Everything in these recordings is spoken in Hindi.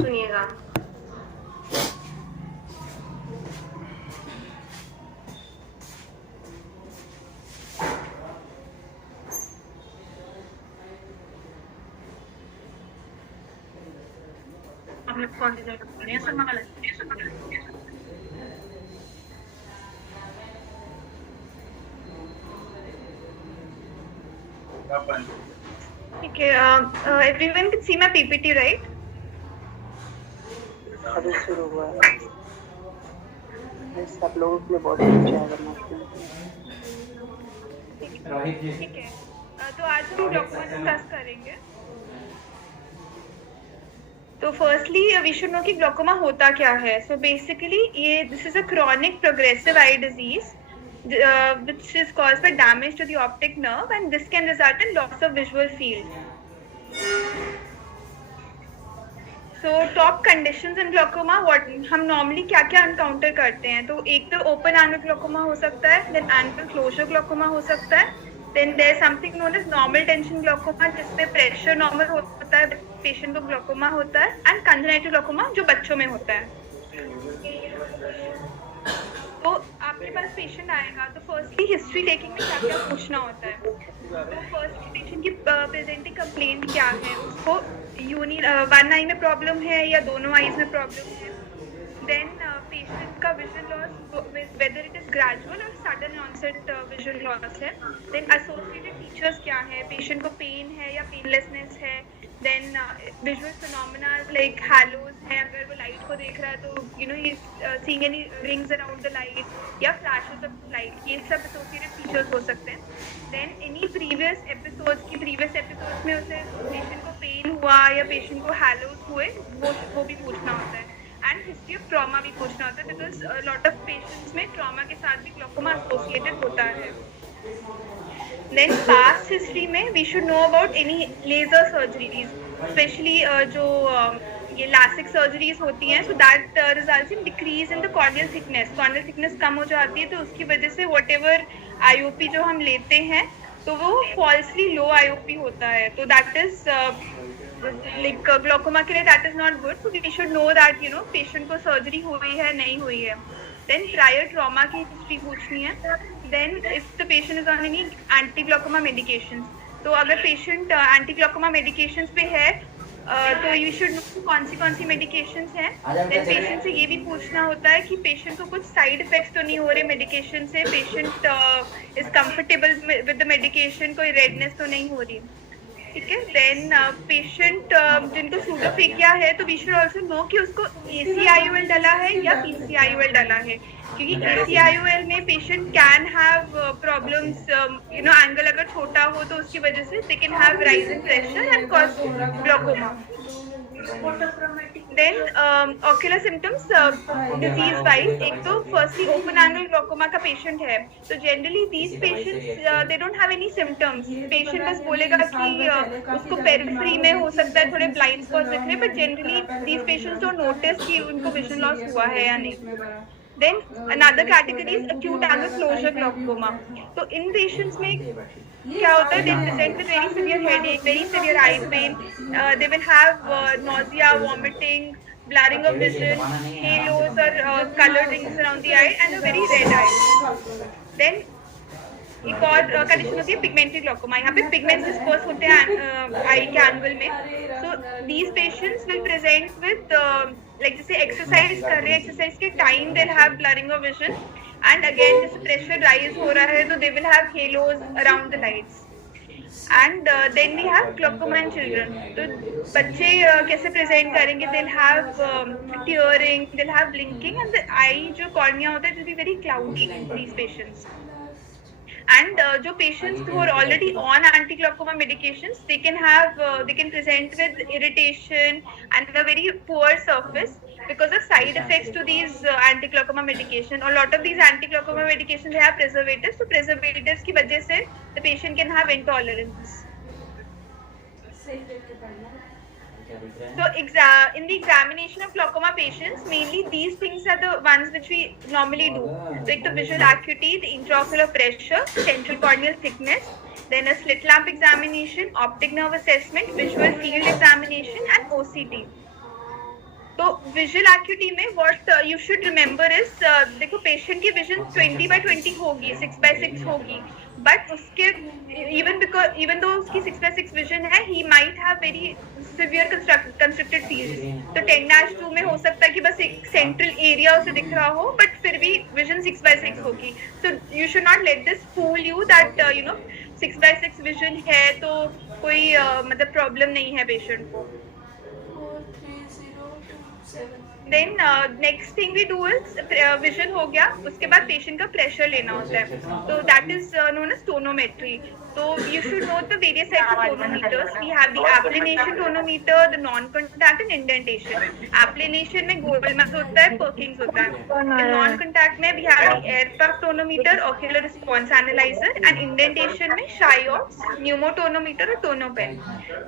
सुनिएगा। हम लोग कौन सी जगह कर रहे हैं सर वाला? ठीक है, everyone can see my PPT right? अभी शुरू हुआ है, सब लोगों के लिए बहुत अच्छा है वरना ठीक है, तो आज हम डॉक्यूमेंट डिस्कस करेंगे। तो फर्स्टली वी शुड नो कि ग्लोकोमा होता क्या है। सो बेसिकली ये this is a chronic progressive eye disease which is caused by damage to the optic nerve and this can result in loss of visual field. So top conditions in glaucoma, what हम normally क्या क्या encounter करते हैं? तो एक तो open angle glaucoma हो सकता है, then angle closure glaucoma हो सकता है, then there is something known as normal tension glaucoma जिसमें pressure normal होता है, patient को glaucoma होता है, and congenital glaucoma जो बच्चों में होता है। तो आपके पास पेशेंट आएगा तो फर्स्टली हिस्ट्री टेकिंग में क्या क्या पूछना होता है। तो फर्स्ट पेशेंट की प्रेजेंटिंग कंप्लेंट क्या है, उसको वन आई में प्रॉब्लम है या दोनों आईज में प्रॉब्लम है। देन पेशेंट का vision loss whether it is gradual और सडन ऑनसेट विजन लॉस है। देन एसोसिएटेड फीचर्स क्या है, पेशेंट को पेन है या पेनलेसनेस है। देन विजुअल फिनोमेना लाइक हैलोज है, अगर वो लाइट को देख रहा है तो you know he seeing any rings around the light या फ्लैशेस ऑफ लाइट, ये सब एसोसिएटेड फीचर्स हो सकते हैं। देन एनी प्रीवियस एपिसोड्स में उसे पेशेंट को पेन हुआ या पेशेंट को हैलोज हुए वो भी पूछना होता है। एंड हिस्ट्री ऑफ ट्रॉमा भी पूछना होता है बिकॉज लॉट ऑफ पेशेंट्स में ट्रॉमा के साथ भी ग्लोकोमा एसोसिएटेड होता है। Then past history में we should know about any laser surgeries, especially जो ये LASIK surgeries होती हैं, so that results in decrease in the corneal thickness. Corneal thickness कम हो जाती है तो उसकी वजह से whatever IOP जो हम लेते हैं तो वो falsely low IOP होता है, तो that is like glaucoma के लिए that is not good. So we should know that you know patient को surgery हुई है नहीं हुई है। Then prior trauma की history पूछनी है। Then if the patient is on any anti-glaucoma medications, तो अगर patient anti-glaucoma medications पे है तो you should know कौन सी medications हैं। Then patient से ये भी पूछना होता है कि patient को कुछ side effects तो नहीं हो रहे medication से, patient is comfortable with the medication, कोई redness तो नहीं हो रही, ठीक है। देन पेशेंट जिनको सूडोफेकिया है तो वी शुड आल्सो नो कि उसको ACIOL डला है या PCIOL डला है, क्योंकि ACIOL में patient can have problems, you know angle अगर छोटा हो तो उसकी वजह से they can have rise in pressure and cause glaucoma. Then ocular symptoms disease wise, एक तो फर्स्टली ओपन एंगल ग्लोकोमा का पेशेंट है तो generally these patients they don't have any symptoms. Patient बस बोलेगा कि उसको पेरिफेरी में हो सकता है थोड़े ब्लाइंड स्पॉट्स दिख रहे, but generally these patients don't notice कि उनको विजन लॉस हुआ है या नहीं। Then another category is acute angle closure glaucoma. तो इन पेशेंट्स में क्या होता है, they present with very severe headache, very severe eye pain, they will have nausea, vomiting, blurring of vision, halos or colored rings around the eye and a very red eye. Then एक और कंडीशन होती है पिगमेंटेड ग्लोकोमा, यहाँ पे पिगमेंट्स डिस्पर्स होते हैं आई के एंगल में। So these patients will present with like जैसे एक्सरसाइज कर रहे हैं, एक्सरसाइज के time they have blurring of vision and again जैसे प्रेशर राइज हो रहा है तो they will have haloes around the lights. And then we have glaucoma in children, तो बच्चे कैसे प्रेजेंट करेंगे, they have tearing, they have blinking and the eye जो कॉर्निया होता है will be very cloudy in these patients. And जो patients who are already on anti-glaucoma medications, they can present with irritation and a very poor surface because of side effects to these anti-glaucoma medication. A lot of these anti-glaucoma medications have preservatives, so preservatives की वजह से the patient can have intolerance. So in the examination of glaucoma patients, mainly these things are the ones which we normally do, like the visual acuity, the intraocular pressure, central corneal thickness, then a slit lamp examination, optic nerve assessment, visual field examination and OCT. तो विजुअल एक्यूटी में what you should remember is, देखो पेशेंट की विजन 20/20 होगी, 6/6 होगी, बट उसके इवन दो उसकी 6/6 विजन है, he might have very severe constructed fields. तो 10-2 में हो सकता है कि बस एक सेंट्रल एरिया उसे दिख रहा हो, बट फिर भी विजन 6/6 होगी। So you should not let this fool you that 6/6 vision है तो कोई मतलब प्रॉब्लम नहीं है पेशेंट को। Then next thing we do is, vision हो गया, उसके बाद पेशेंट का प्रेशर लेना होता है, तो that is known as tonometry. तो you should know the various types of tonometers. We have the applanation tonometer, the non contact and indentation. Applanation में गोल्डमैन होता है, पर्किंस होता है। नॉन कॉन्टैक्ट में we have the aircraft tonometer, ocular response analyser, and indentation में शायोट्स, न्यूमोटोनोमीटर और टोनोपेन।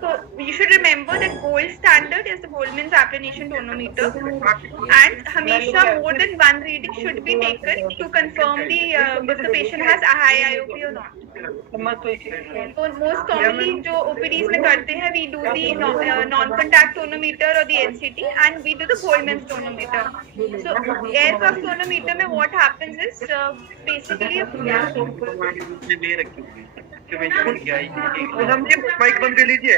तो you should remember that gold standard is the Goldmann's applanation tonometer, and हमेशा more than one reading should be taken to confirm if the patient has a high IOP or not. So most commonly जो OPDs में करते हैं, we do the non-contact tonometer or the NCT, and we do the Goldman's tonometer. So aircraft tonometer में what happens is basically mic बंद कर लीजिए।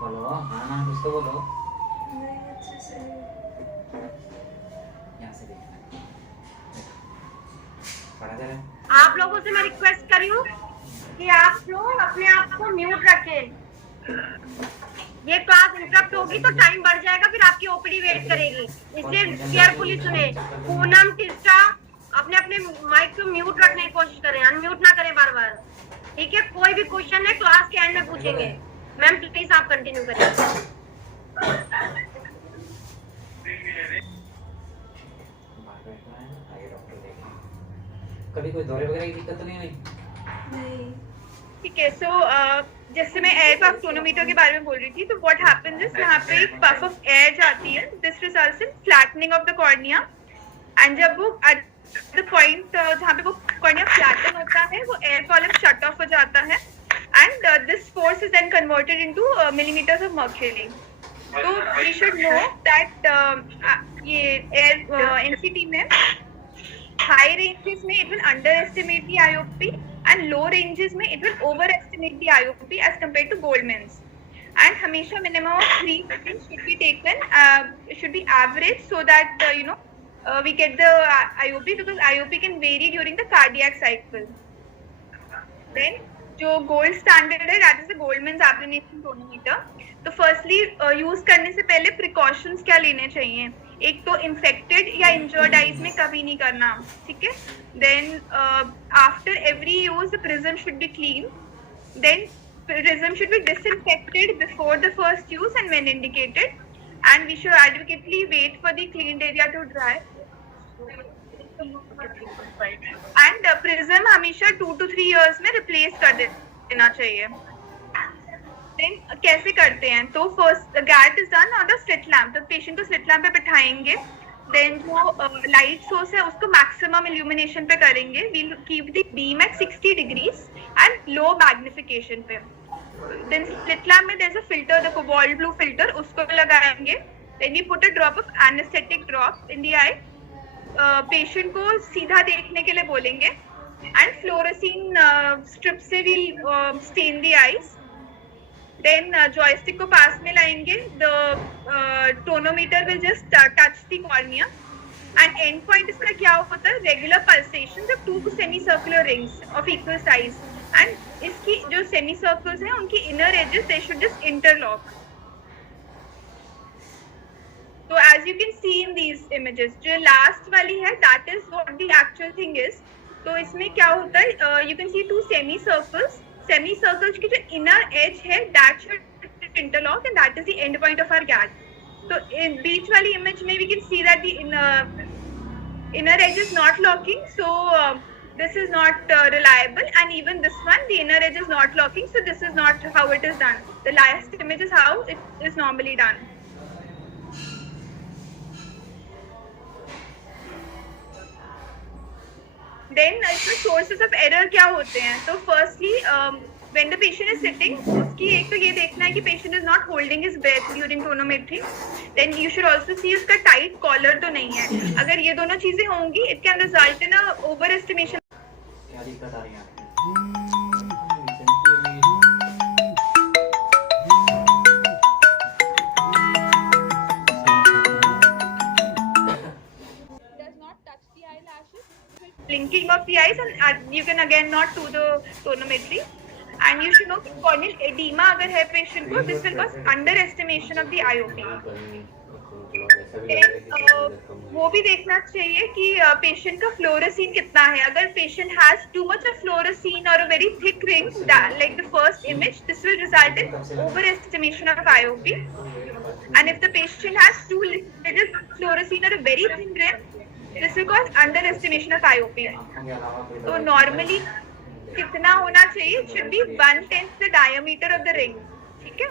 बोलो, हाँ ना कुछ तो बोलो। यहाँ से देखना है। पढ़ा जा रहा है? आप लोगों से मैं रिक्वेस्ट कर रही हूँ कि आप लोग अपने आप को म्यूट रखें। ये क्लास इंटरप्ट होगी तो टाइम बढ़ जाएगा, फिर आपकी ओपीडी वेट करेगी, इसलिए केयरफुली सुने। पूनम, टिस्टा अपने अपने माइक को म्यूट रखने की कोशिश करें, अनम्यूट ना करें बार बार, ठीक है? कोई भी क्वेश्चन है क्लास के एंड में पूछेंगे। मैम प्लीज आप कंटिन्यू करें। कभी कोई दौरे वगैरह की दिक्कत तो नहीं हुई? ठीक है। सो जैसे मैं एयरक्राफ्ट टोनोमीटर के बारे में बोल रही थी, तो व्हाट हैपेंस इज यहाँ पे एक पफ ऑफ एयर जाती है, this results in flattening of the cornea, and जब वो एट द पॉइंट जहाँ पे वो कॉर्निया फ्लैटन होता है, वो एयर कॉलम शट ऑफ हो जाता है, and this force is then converted into millimetres of mercury. तो वी शुड नो दैट ये एयर एनसीटी में high ranges में it will underestimate the IOP, and low ranges में it will overestimate the IOP as compared to Goldman's. And हमेशा minimum of 3 seconds should be taken, should be average, so that we get the IOP, because IOP can vary during the cardiac cycle. Then जो गोल्ड स्टैंडर्ड है, that is the Goldmann's applanation tonometer. तो फर्स्टली यूज करने से पहले प्रिकॉशंस क्या लेने चाहिए? एक तो इन्फेक्टेड या इंजर्ड आइज में कभी नहीं करना, ठीक है? Then after every use the prism should be clean, then prism should be disinfected before the first use and when indicated, and we should adequately wait for the cleaned area to dry. And prism हमेशा 2 to 3 years में रिप्लेस कर देना चाहिए। देन कैसे करते हैं? तो first GAT is done on the slit lamp, तो पेशेंट को स्लिट लैम्प पे बिठाएंगे, देन जो लाइट सोर्स है उसको मैक्सिमम इल्यूमिनेशन पे करेंगे, we'll keep the beam at 60 degrees and low magnification पे। देन स्लिट लैम्प में there is a filter, the cobalt blue filter, उसको लगाएंगे। Then we put a drop of anaesthetic drop in the eye, patient को सीधा देखने के लिए बोलेंगे, एंड फ्लोरोसिन स्ट्रिप से will stain the eyes. Then joystick को पास में लाएंगे, the tonometer will just touch the cornea, and end point इसका क्या होता है? Regular pulsations of 2 semi circular rings of equal size, and इसकी जो सेमी सर्कल्स हैं उनकी inner edges they should just interlock. So as you can see in these images, जो last वाली है, that is what the actual thing is. तो इसमें क्या होता है? You can see 2 semicircles. Semicircles की जो inner edge है, that should interlock, and that is the end point of our gad. तो in बीच वाली image में we can see that the inner edge is not locking. So this is not reliable, and even this one, the inner edge is not locking, so this is not how it is done. The last image is how it is normally done. Then इसमें sources of error क्या होते हैं? तो firstly, when the patient is sitting, उसकी एक तो ये देखना है कि patient is not holding his breath during tonometry. Then you should also see उसका tight collar तो नहीं है. अगर ये दोनों चीजें होंगी, it can result in a overestimation. क्या दिक्कत आ रही है Does not touch the eyelashes. Blinking of the eyes, and you can again not do the tonometry. And you should know कि corneal edema अगर है patient को, this will cause underestimation of the IOP. वो भी देखना चाहिए कि patient का fluorescein कितना है. अगर patient has too much of fluorescein or a very thick ring, like the first image, this will result in overestimation of IOP. And if the patient has too little fluorescein or a very thin ring, this will cause underestimation of IOP. So normally कितना होना चाहिए? It should be 1/10 the diameter of the ring. ठीक है?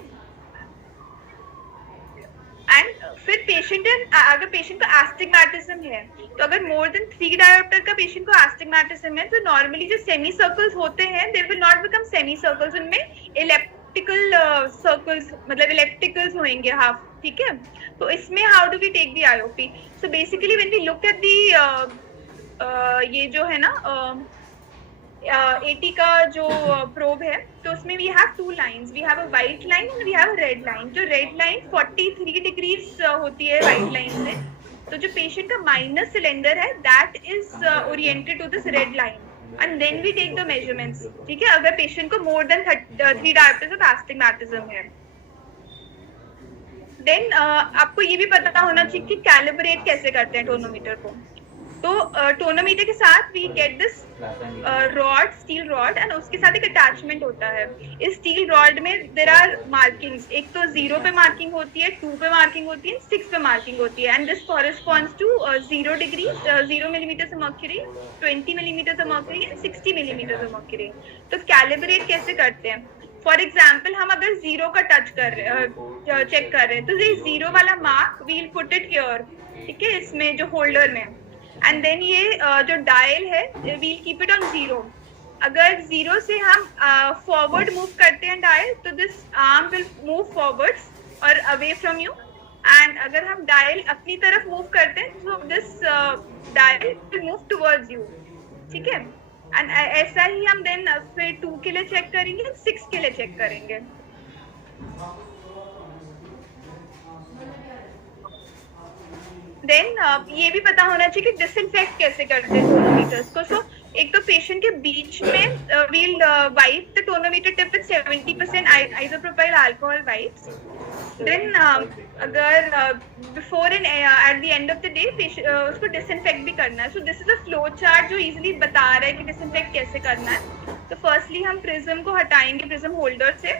And फिर patient अगर patient को astigmatism है, तो अगर more than 3 diopter का patient को astigmatism है, तो normally जो semicircles होते हैं, they will not become semicircles. उनमें elliptical circles, मतलब ellipticals होंगे half. ठीक है? तो इसमें how do we take the IOP? So basically when we look at the ये जो है ना AT का जो probe है, तो उसमें we have two lines. We have a white line and we have a red line. जो red line 43 degrees होती है white line से, तो जो patient का minor cylinder है, that is oriented to this red line. And then we take the measurements. ठीक है? अगर patient को more than 3 diopters of astigmatism है. Then आपको ये भी पता होना चाहिए कि calibrate कैसे करते हैं टोनोमीटर को. तो टोनोमीटर के साथ we get this rod, steel rod, and उसके साथ एक attachment होता है. इस steel rod में there are markings. एक तो 0 पे marking होती है, 2 पे marking होती है, 6 पे marking होती है, and this corresponds to 0 degrees, 0 millimeters of mercury, 20 millimeters of mercury, and 60 millimeters of mercury. तो calibrate कैसे करते हैं? For example, हम अगर 0 का टच कर रहे चेक कर रहे हैं, तो ये 0 वाला mark we'll put it here, ठीक है, इसमें जो होल्डर में, and then ये जो डायल है we'll keep it on 0. अगर 0 से हम forward move करते हैं डायल, तो this arm will move forwards or away from you, and अगर हम डायल अपनी तरफ move करते हैं, so this dial will move towards you, ठीक है. एंड ऐसा ही हम देन फिर 2 के लिए चेक करेंगे, 6 के लिए चेक करेंगे. देन ये भी पता होना चाहिए कि डिसइंफेक्ट कैसे करते हैं टोनोमीटर्स को. सो एक तो पेशेंट के बीच में we'll wipe the tonometer tip with 70% isopropyl alcohol wipes. Then अगर before and at the end of the day उसको disinfect भी करना है. So this is a flow chart जो easily बता रहा है कि disinfect कैसे करना है. तो firstly हम prism को हटाएंगे prism holder से.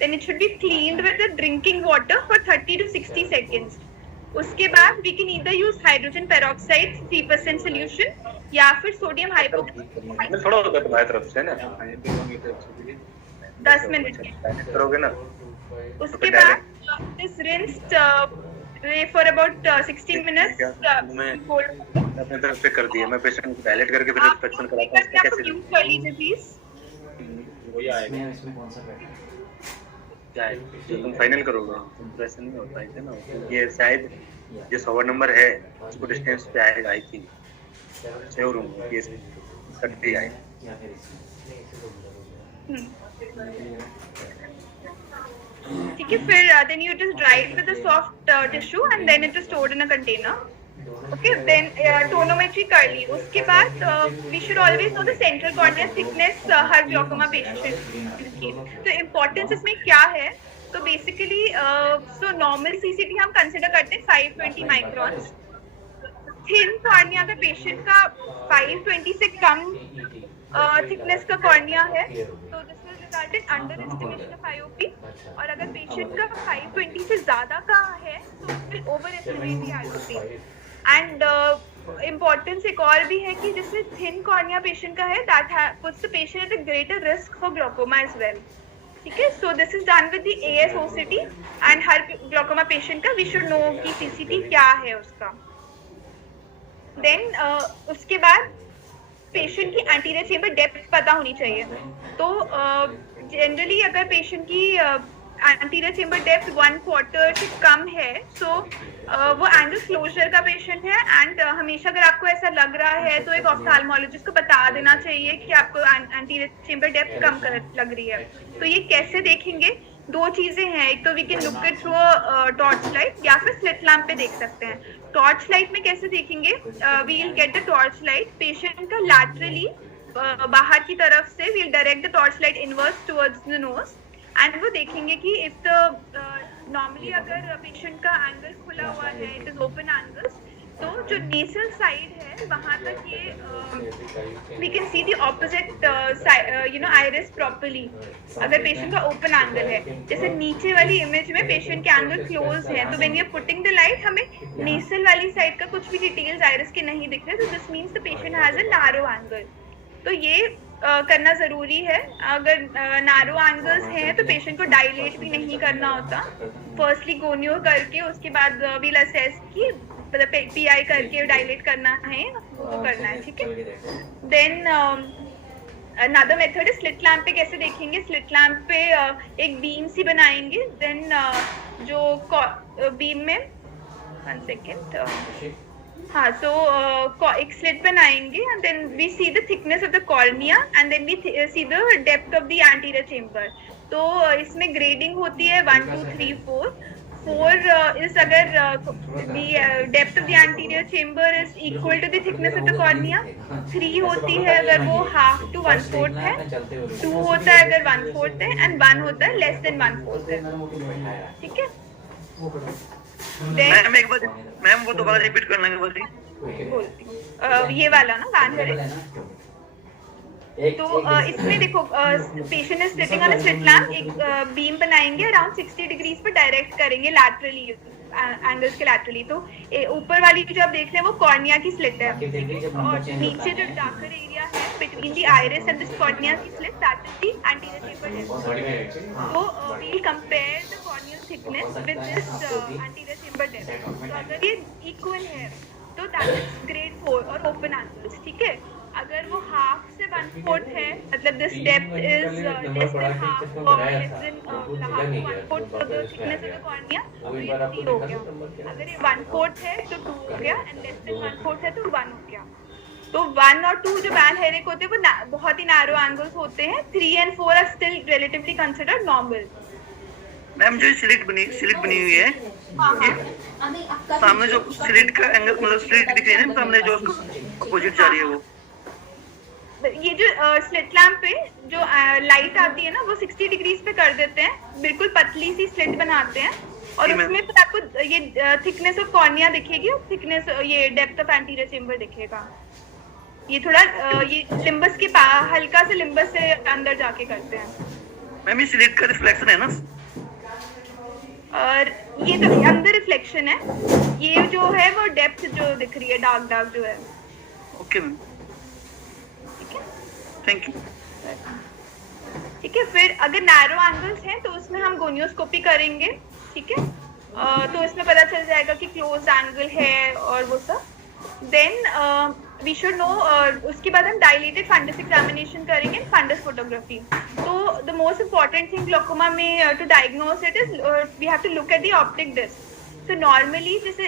Then it should be cleaned with the drinking water for 30 to 60 seconds. उसके बाद we can either use hydrogen peroxide 3% solution या फिर सोडियम हाइपोक्लोराइड. थोड़ा उधर तुम्हारी तरफ से ना 10 मिनट के करोगे ना. उसके बाद this rinsed for about 60 minutes. अपने तरफ से कर दिया. मैं पेशेंट को डायलेट करके फिर इंस्पेक्शन कराता हूं. कैसे यूज कर लीजिए प्लीज. वही आएगा. इसमें कौन सा बैठा क्या है जो तुम फाइनल करोगे इंप्रेशन नहीं होता है ना. ये शायद जो 100 नंबर है उसको डिस्टेंस पे आएगा. आई थिंक सेव रूम ये कट भी आएगा. ठीक है. फिर then you just dry it with a soft tissue and then it is stored in a container. Okay, then tonometry कर ली. उसके बाद we should always know the central cornea thickness her glaucoma patient की. तो importance इसमें क्या है? तो basically so normal CCT हम consider करते हैं 520 microns. thin cornea का patient का 520 से कम thickness का cornea है, तो this will result in underestimation of IOP. और अगर patient का 520 से ज़्यादा का है, तो it will overestimate the IOP. And importance एक और भी है कि जैसे थिन कॉर्निया पेशेंट का है, that puts the patient at a greater risk for glaucoma as well. ठीक है, so this is done with the ASOCT and हर ग्लोकोमा पेशेंट का वी शुड नो कि CCT क्या है उसका। देन उसके बाद पेशेंट की एंटीरियर चेंबर डेप्थ पता होनी चाहिए। तो जनरली अगर पेशेंट की एंटीरियर चेंबर डेप्थ 1/4 से कम है, सो वो एंगल क्लोजर का पेशेंट है। एंड हमेशा अगर आपको ऐसा लग रहा है तो एक ऑफ्थाल्मोलॉजिस्ट को बता देना चाहिए कि आपको एंटीरियर चेंबर डेप्थ कम लग रही है। तो ये कैसे देखेंगे? दो चीजें हैं, एक तो we can look it through torch light या फिर स्लिट लैम्प पे देख सकते हैं। टॉर्च लाइट में कैसे देखेंगे? We will get the torch light, patient का लैटरली बाहर की तरफ से we will direct the torch light inverse towards the nose and वो देखेंगे कि इफ द नॉर्मली अगर पेशेंट का एंगल खुला हुआ है, इट इज ओपन एंगल्स, तो जो नेसल साइड है वहां तक ये we can see the opposite iris properly अगर पेशेंट का ओपन एंगल है। जैसे नीचे वाली इमेज में पेशेंट के एंगल क्लोज है, तो when we are putting the light हमें नेसल वाली साइड का कुछ भी डिटेल्स आइरिस के नहीं दिख रहे, तो this means the patient has a narrow angle. तो ये करना जरूरी है। अगर नैरो एंगल्स हैं तो पेशेंट को डायलेट भी नहीं करना होता। फर्स्टली गोनियो करके उसके बाद वील असेस की मतलब PI करके डायलेट करना है, वो करना है। ठीक है, देन अनदर मेथड है स्लिट लैम्प पे कैसे देखेंगे? स्लिट लैम्प पे एक बीम सी बनाएंगे, देन जो बीम में 1 सेकेंड, हाँ, सो एक स्लिट बनाएंगे and then we see the thickness of the cornea and then we see the depth of the anterior chamber. तो इसमें ग्रेडिंग होती है 1 2 3 4 इज अगर the depth of the anterior chamber is equal to the thickness of the cornea, 3 होती है अगर वो half to 1/4 है, 2 होता है अगर 1/4 है एंड 1 होता है less than 1/4 है। ठीक है, मैम एक बार मैम वो दोबारा रिपीट करना एक बार बोलती हूँ। ये वाला ना वैन हेरिस, तो इसमें देखो patient is sitting on a slit lamp, एक बीम बनाएंगे अराउंड 60 डिग्रीज पर डायरेक्ट करेंगे लैटरली, एंगल्स के लैटरली। तो ऊपर वाली जो आप देख रहे हैं वो कॉर्निया की स्लिट है, और नीचे जो डार्कर एरिया है between the iris and this cornea की slit, that is the anterior chamber depth. तो we will compare the corneal thickness with this anterior chamber depth. तो अगर ये इक्वल है तो दैट इज ग्रेड 4 और ओपन एंगल्स। ठीक है, अगर वो हाफ से 1/4 है, मतलब this depth is less than half और less than half 1/4 for the thickness of the cornea, तो ये 3 हो गया। अगर ये 1/4 है तो 2 हो गया एंड लेस देन 1/4 है तो 1 हो गया। तो 1 और 2 जो वैन हेरिक होते हैं वो बहुत ही नैरो एंगल्स होते हैं। 3 and 4 are still relatively considered normal. Ma'am जो स्लिट बनी हुई है, सामने जो स्लिट का एंगल मतलब स्लिट दिख रही है ना सामने जो अपोजिट जा रही है, वो ये जो स्लिट लैम्प पे जो लाइट आती है ना वो 60 डिग्रीज पे कर देते हैं, बिल्कुल पतली सी स्लिट बनाते हैं और उसमें फिर आपको ये थिकनेस ऑफ कॉर्निया दिखेगी और थिकनेस ये डेप्थ ऑफ एंटीरियर चेंबर दिखेगा। ये थोड़ा ये लिम्बस के हल्का से लिम्बस से अंदर जाके करते हैं। मैम ये स्लिट का रिफ्लेक्शन है ना, और ये तो अंदर रिफ्लेक्शन है, ये जो है वो डेप्थ जो दिख रही है डार्क जो है। Okay ma'am, thank you. ठीक है, फिर अगर नैरो एंगल्स हैं तो उसमें हम गोनियोस्कोपी करेंगे। ठीक है, तो इसमें पता चल जाएगा कि क्लोज एंगल है और वो सब। देन वी शुड नो, उसके बाद हम डायलेटेड फंडस एग्जामिनेशन करेंगे, फंडस फोटोग्राफी। तो the most important thing glaucoma में to diagnose it is we have to look at the optic disc. तो नॉर्मली जैसे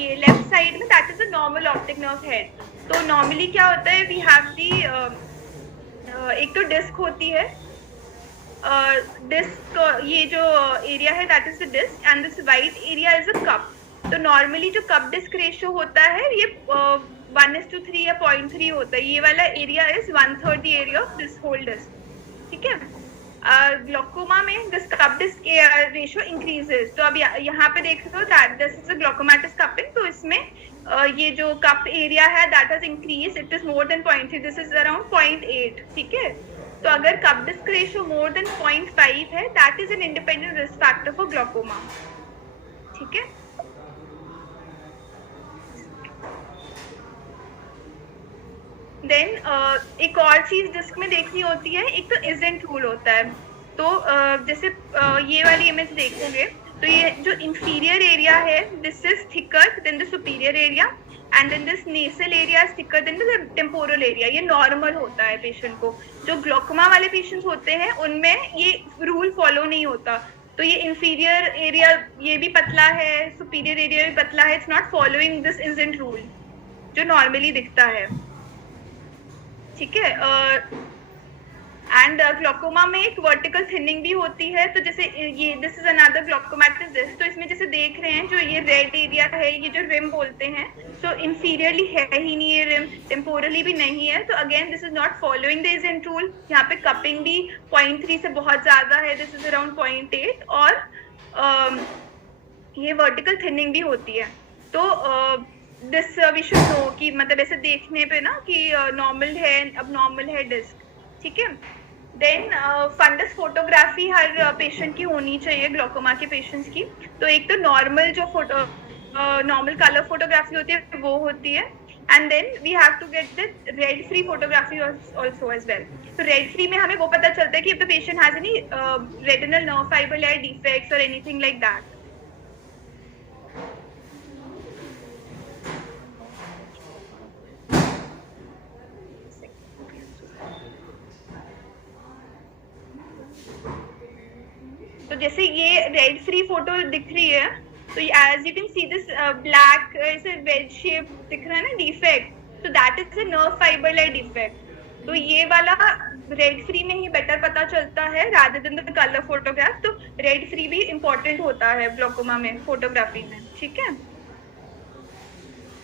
ये लेफ्ट साइड में that is a normal optic nerve head. तो नॉर्मली क्या होता है, वी हैव दी एक तो डिस्क होती है, डिस्क ये जो एरिया है that is the disc and this white area is a cup. तो नॉर्मली जो कप डिस्क रेशियो होता है ये 1:3 या 0.3 होता है। ये वाला area is 1/3 the area of this whole disc. ठीक है, ग्लोकोमा में this cup disc ratio increases. तो अब यहाँ पे देख रहे हो that this is a glaucomatous cupping, तो इसमें ये जो कप एरिया है that has increase, it is more than 0.3, this is around 0.8। ठीक है, तो अगर cup disc ratio more than 0.5 है that is an independent risk factor for glaucoma. ठीक है, देन एक और चीज डिस्क में देखनी होती है, एक तो इजंट रूल होता है। तो जैसे ये वाली इमेज देखोगे तो ये जो इंफीरियर एरिया है this is thicker than the superior area and then this nasal area is thicker than the temporal area. ये नॉर्मल होता है पेशेंट को। जो ग्लोकोमा वाले पेशेंट्स होते हैं उनमें ये रूल फॉलो नहीं होता। तो ये इंफीरियर एरिया ये भी पतला है, सुपीरियर एरिया भी पतला है, it's not following this isn't rule जो नॉर्मली दिखता है। ठीक है। एंड ग्लोकोमा में एक वर्टिकल थिनिंग भी होती है। तो जैसे ये दिस इज अनदर ग्लोकोमेटिस डिस्क। तो इसमें जैसे देख रहे हैं जो ये रेड एरिया है, ये जो रिम बोलते हैं, सो इंफीरियरली है ही नहीं ये रिम, टेम्पोरली भी नहीं है। तो again this is not following the isn't rule. यहाँ पे कपिंग भी 0.3 से बहुत ज्यादा है, दिस इज अराउंड 0.8 और ये वर्टिकल थिनिंग भी होती है। तो दिस वी शुड नो कि मतलब ऐसे देखने पे ना कि नॉर्मल है, अब नॉर्मल है डिस्क। ठीक है। देन फंडस फोटोग्राफी हर पेशेंट की होनी चाहिए, ग्लोकोमा के पेशेंट्स की। तो एक तो नॉर्मल जो फोटो नॉर्मल कलर फोटोग्राफी होती है वो होती है, and then we have to get the red free photography also as well. तो रेड फ्री में हमें वो पता चलता है कि if the patient has any retinal nerve fibre light defects और एनीथिंग लाइक दैट। तो जैसे ये रेड फ्री फोटो दिख रही है, तो as you can see this black ऐसे वेज शेप दिख रहा है ना डिफेक्ट, तो that is a nerve fibre light defect. तो ये वाला रेड फ्री में ही बेटर पता चलता है rather than the colour photograph. तो रेड फ्री भी इम्पोर्टेंट होता है ग्लोकोमा में फोटोग्राफी में। ठीक है।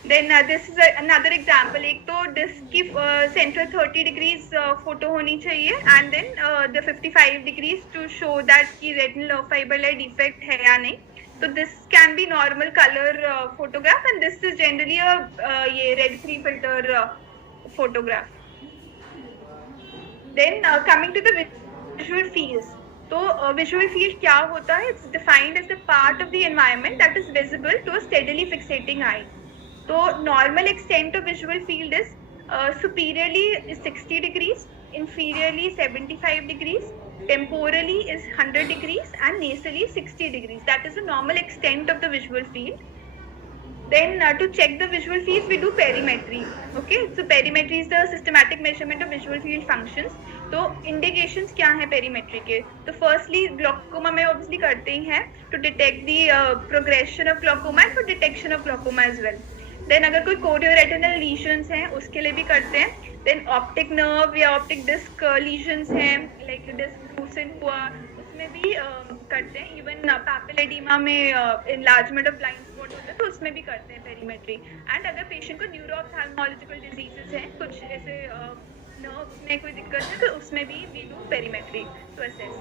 Then this is another example. एक तो डिस्क की सेंटर 30 डिग्रीज फोटो होनी चाहिए and then the 55 degrees to show that की retinal nerve fibre light defect है या नहीं। तो this can be normal colour photograph and this is generally ये red free filter photograph. Then coming to the visual fields. तो विजुअल फील्ड क्या होता है? It's defined as the part of the environment that is visible to a steadily fixating eye. तो normal extent of visual field is superiorly is 60 degrees, inferiorly 75 degrees, temporally is 100 degrees and nasally 60 degrees. That is the normal extent of the visual field. Then to check the visual fields we do perimetry. Okay, so perimetry is the systematic measurement of visual field functions. तो indications क्या हैं perimetry के? तो firstly glaucoma में obviously करते ही हैं to detect the progression of glaucoma and for detection of glaucoma as well. Then अगर कोई कोरियोरेटिनल लीजन्स हैं उसके लिए भी करते हैं। देन ऑप्टिक नर्व या ऑप्टिक डिस्क लीजन्स हैं लाइक डिस्क लूसेंट हुआ उसमें भी करते हैं। इवन पैपिलोएडिमा में एनलार्जमेंट ऑफ ब्लाइंड स्पॉट होता है तो उसमें भी करते हैं पेरीमेट्री। एंड अगर पेशेंट को न्यूरोऑप्थेल्मोलॉजिकल डिजीजेस हैं, कुछ ऐसे नर्व्स में कोई दिक्कत है, तो उसमें भी we do perimetry to assess.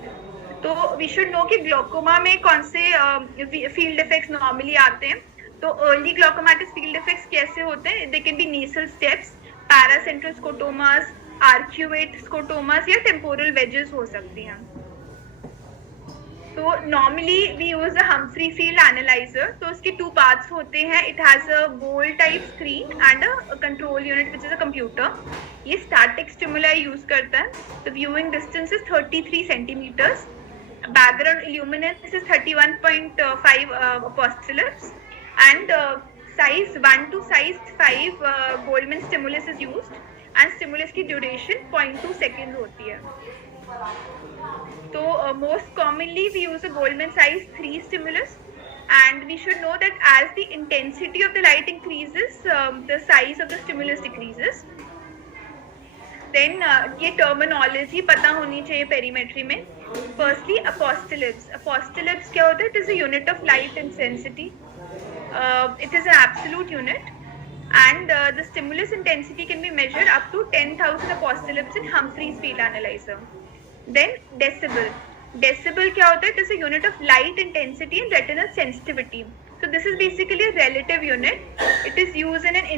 तो वी शुड नो कि ग्लोकोमा में कौन से फील्ड इफेक्ट्स नॉर्मली आते हैं। तो अर्ली ग्लोकोमेटिस फील्ड इफेक्ट्स कैसे होते हैं? They can be nasal steps, paracentral scotomas, arcuate scotomas या टेम्पोरल वेजेस हो सकती हैं। तो normally we use a Humphrey field analyser. तो उसके 2 पार्ट्स होते हैं। It has a bowl type screen and a control unit which is a computer. ये स्टैटिक स्टिमुलाई यूज करता है। The viewing distance is 33 centimetres. Background illuminance is 31.5 apostolips and size 1 to size 5 Goldman stimulus is used and stimulus की duration 0.2 seconds होती है। तो most commonly we use a Goldman size 3 stimulus and we should know that as the intensity of the light increases the size of the stimulus decreases. Then ये terminology पता होनी चाहिए perimetry में। Firstly apostolips. Apostolips क्या होता है? It is a unit of light intensity. It is an absolute unit and the stimulus intensity can be measured up to 10,000 apostolips in Humphreys field analyzer. Then decibel. Decibel क्या होता है? It is a unit of light intensity and retinal sensitivity. So this is basically a relative unit. It is used in an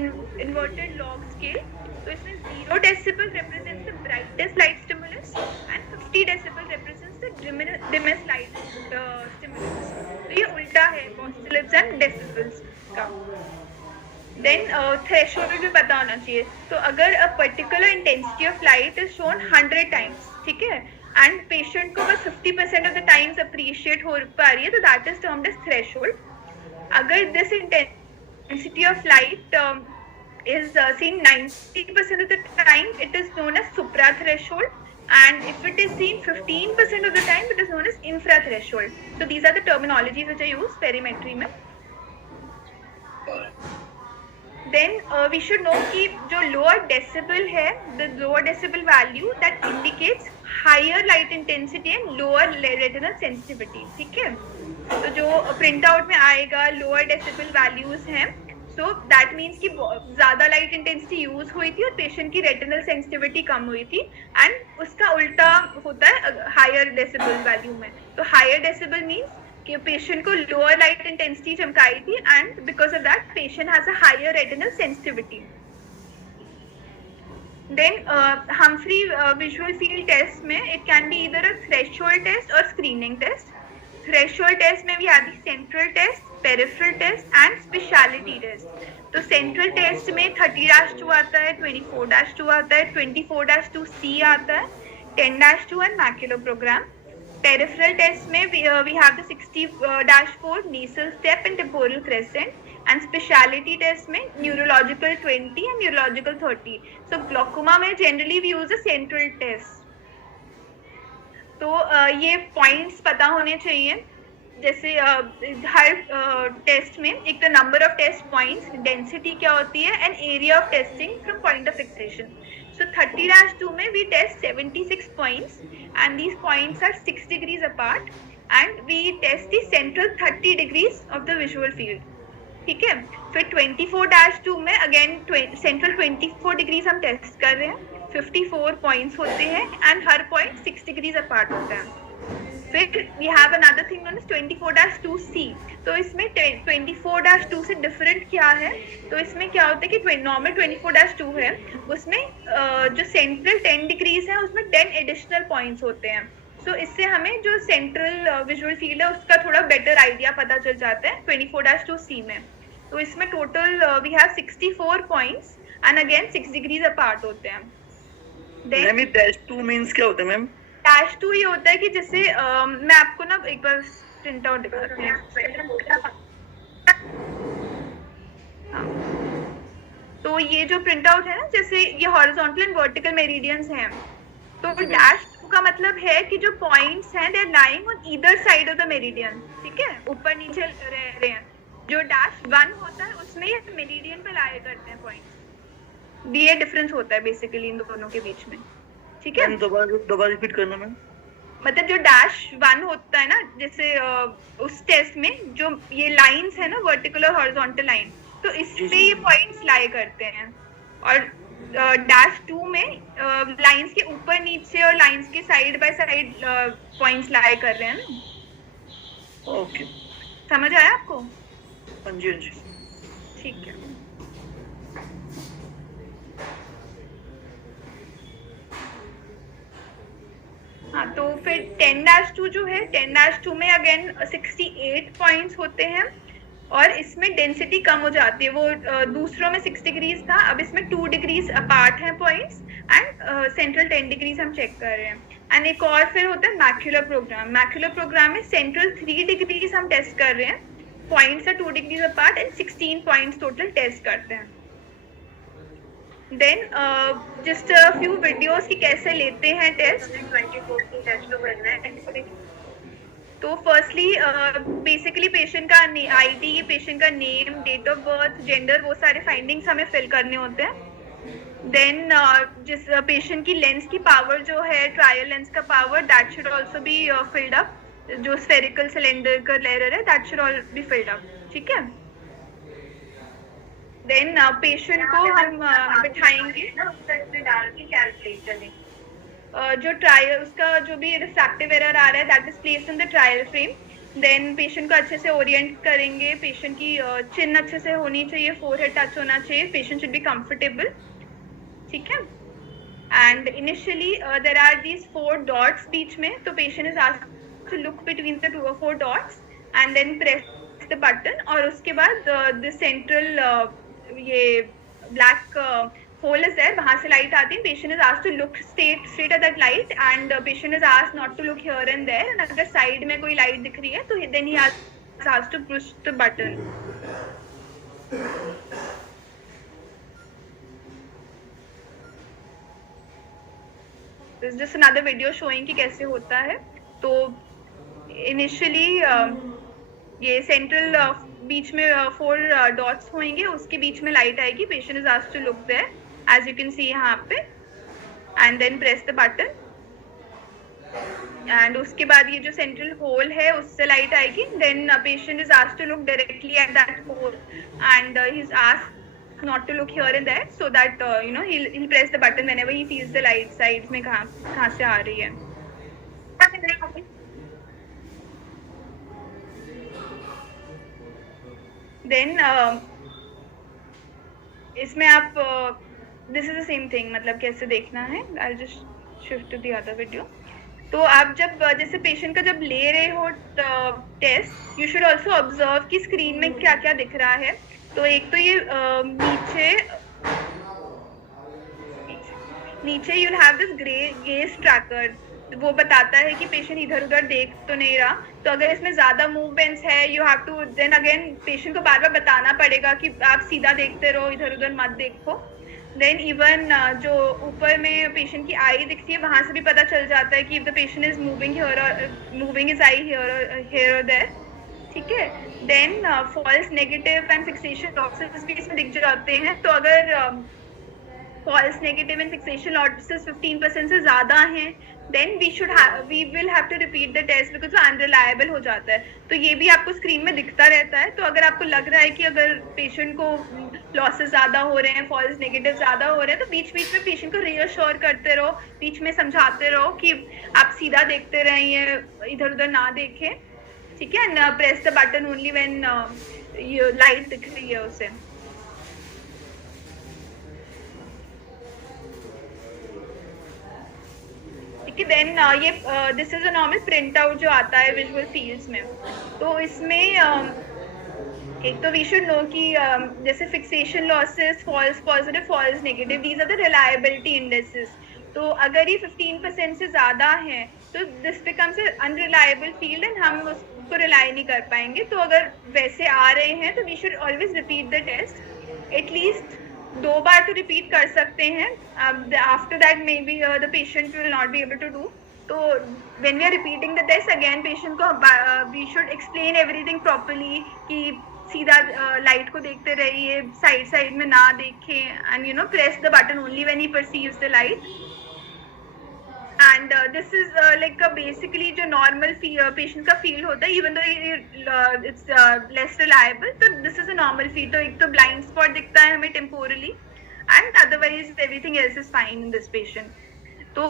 inverted log scale. तो इसमें 0 decibel represents the brightest light stimulus and 50 decibel represents the dimmest light stimulus. तो ये उल्टा है apostolips and decibels का। देन थ्रेशोल्ड भी पता होना चाहिए. तो अगर a particular intensity of light is shown 100 times, ठीक है, एंड पेशेंट को बस 50% ऑफ द टाइम्स अप्रिशिएट हो पा रही है, तो that is termed as threshold. अगर this intensity of light is seen 90% of the time, it is known as supra threshold, and if it is seen 15% of the time, it is known as infra threshold. So these are the terminologies which are used perimetry में. Then we should know कि जो lower decibel है, the lower decibel value that indicates higher light intensity and lower retinal sensitivity, ठीक है. तो जो प्रिंट आउट में आएगा lower decibel values हैं, so that means कि ज्यादा लाइट इंटेंसिटी यूज हुई थी और पेशेंट की रेटिनल सेंसिटिविटी कम हुई थी, एंड उसका उल्टा होता है हायर डेसिबल वैल्यू में. तो हायर डेसिबल मींस कि पेशेंट को लोअर लाइट इंटेंसिटी चमकाई थी, and because of that patient has a higher retinal sensitivity. Then Humphrey visual field test में it can be either a threshold test और स्क्रीनिंग टेस्ट. थ्रेशोल्ड टेस्ट में भी आती है central test, peripheral test and speciality test. तो सेंट्रल टेस्ट में 30-2 आता है, 24-2 आता है, 24-2C आता है, 10-2 and macular program. Peripheral test में we have the 60-4 nasal step and temporal crescent, and speciality test में neurological 20 and neurological 30. So glaucoma में generally we use a central test. तो ये पॉइंट्स पता होने चाहिए. जैसे हर टेस्ट में एक तो number of test points, density क्या होती है, and area of testing from point of fixation. So 30-2 में we test 76 points, and these points are 6 degrees apart, and we test the central 30 degrees of the visual field, ठीक है. फिर 24-2 में अगेन सेंट्रल 24 degrees हम टेस्ट कर रहे हैं, 54 पॉइंट्स होते हैं, एंड हर पॉइंट 6 degrees अपार्ट होता है. फिर we have another thing known as 24-2C. तो इसमें 24-2 से डिफरेंट क्या है, तो इसमें क्या होता है कि नॉर्मल 24-2 है, उसमें जो सेंट्रल 10 degrees है उसमें 10 एडिशनल पॉइंट्स होते हैं. सो इससे हमें जो सेंट्रल विजुअल फील्ड है उसका थोड़ा बेटर आइडिया पता चल जाता है 24-2C में. तो इसमें total we have 64 points, and again 6 degrees apart होते हैं. मैम ये -2 मींस क्या होता है मैम? -2 ये होता है कि जैसे मैं आपको ना एक बार प्रिंट आउट दिखाती हूँ. तो ये जो प्रिंट आउट है ना, जैसे ये हॉरिजॉन्टल एंड वर्टिकल मेरिडियंस हैं, तो -2 का मतलब है कि जो पॉइंट्स हैं they are lying on either side of the meridian, ठीक है, ऊपर नीचे रह रहे हैं. जो -1 होता है उसमें ये मेरिडियन पे लाया करते हैं पॉइंट्स. ये डिफरेंस होता है बेसिकली इन दोनों के बीच में, ठीक है. दोबारा रिपीट करना मैम. मतलब जो -1 होता है ना, जैसे उस टेस्ट में जो ये लाइंस है ना, वर्टिकल और हॉरिजॉन्टल लाइन, तो इस पे ये पॉइंट्स लाए करते हैं. और -2 में लाइंस के ऊपर नीचे और लाइंस के साइड बाय साइड पॉइंट्स लाए कर रहे हैं ना. ओके, समझ आया आपको? हाँ जी हाँ जी. ठीक है. हाँ, तो फिर 10-2 जो है, 10-2 में अगेन 68 पॉइंट्स होते हैं, और इसमें डेंसिटी कम हो जाती है. वो दूसरों में 6 degrees था, अब इसमें 2 degrees अपार्ट हैं पॉइंट्स, एंड सेंट्रल 10 degrees हम चेक कर रहे हैं. एंड एक और फिर होता है मैक्युलर प्रोग्राम. मैक्युलर प्रोग्राम में सेंट्रल 3 degrees हम टेस्ट कर रहे हैं, पॉइंट्स है 2 degrees apart, and 16 points total test करते हैं. देन जस्ट फ्यू वीडियोस की कैसे लेते हैं टेस्ट. तो फर्स्टली बेसिकली पेशेंट का आईडी, पेशेंट का name, date of birth, gender, वो सारे फाइंडिंग्स हमें फिल करने होते हैं. देन जिस पेशेंट की लेंस की पावर जो है, ट्रायल लेंस का power, that should also be filled up. जो स्फेरिकल सिलेंडर का लेयर है, that should all be filled up, ठीक है. देन पेशेंट को हम बिठाएंगे, जो ट्रायल उसका जो भी रिफ्रैक्टिव एरर आ रहा है, that is placed in the trial frame. Then patient को अच्छे से ओरिएंट करेंगे. पेशेंट की चिन अच्छे से होनी चाहिए, फोरहेड टच होना चाहिए, पेशेंट शुड बी कंफर्टेबल, ठीक है. And initially there are these 4 dots बीच में, तो patient is asked to look between the 2 or 4 dots and then press the button, और उसके बाद द सेंट्रल ये ब्लैक होल इज देयर, वहां से लाइट आती है. Patient is asked to look straight at that light and patient is asked not to look here and there. And अगर साइड में कोई लाइट दिख रही है तो then he is asked to push the button. This is just another video showing कि कैसे होता है. तो इनिशियली ये सेंट्रल बीच में 4 डॉट्स होंगे, उसके बीच में लाइट आएगी. Patient is asked to look there as you can see यहाँ पे and then press the button. And उसके बाद ये जो सेंट्रल होल है उससे लाइट आएगी. Then patient is asked to look directly at that hole and he is asked not to look here and there so that he'll press the button whenever he feels the light sides में कहाँ से आ रही है. Then इसमें आप this is the same thing, मतलब कैसे देखना है. I'll just shift to the other video. तो आप जब जैसे पेशेंट का जब ले रहे हो test, you should also observe कि स्क्रीन में क्या क्या दिख रहा है. तो एक तो ये नीचे you have this gauge tracker, वो बताता है कि पेशेंट इधर उधर देख तो नहीं रहा. तो अगर इसमें ज्यादा मूवमेंट्स है you have to then again patient को बार बार बताना पड़ेगा कि आप सीधा देखते रहो, इधर उधर मत देखो. देन इवन जो ऊपर में पेशेंट की आई दिखती है वहां से भी पता चल जाता है कि if the patient is moving his eye here और देयर. ठीक है. Then false negative and fixation losses भी इसमें दिख जाते हैं. तो अगर false negative and fixation losses 15% से ज्यादा हैं then we will have to repeat the test because वो अनरिलायबल हो जाता है. तो ये भी आपको स्क्रीन में दिखता रहता है. तो अगर आपको लग रहा है कि अगर पेशेंट को लॉसेस ज्यादा हो रहे हैं, फॉल्स नेगेटिव ज्यादा हो रहे हैं, तो बीच बीच में पेशेंट को रीअश्योर करते रहो, बीच में समझाते रहो कि आप सीधा देखते रहिए, इधर उधर ना देखें. ठीक है. And press the button only when light दिख रही है उसे. ठीक है. देन ये this is a normal print out जो आता है विजुअल फील्ड्स में. तो इसमें एक तो वी शुड नो कि जैसे fixation losses, false positive, false negative, these are the reliability indexes. तो अगर ये 15% से ज्यादा है तो this becomes unreliable field and हम उसको रिलाई नहीं कर पाएंगे. तो अगर वैसे आ रहे हैं तो we should always repeat the test. At least 2 बार तो रिपीट कर सकते हैं. After that may be the patient will not be able to do. तो when we are repeating the test again patient को we should explain everything properly कि सीधा लाइट को देखते रहिए, साइड में ना देखें and press the button only when he perceives the light. And this is like basically जो नॉर्मल पेशेंट का फील होता है even though it's less reliable. तो this is a normal feel. तो एक तो ब्लाइंड स्पॉट दिखता है हमें temporally and otherwise everything else is fine in this patient. तो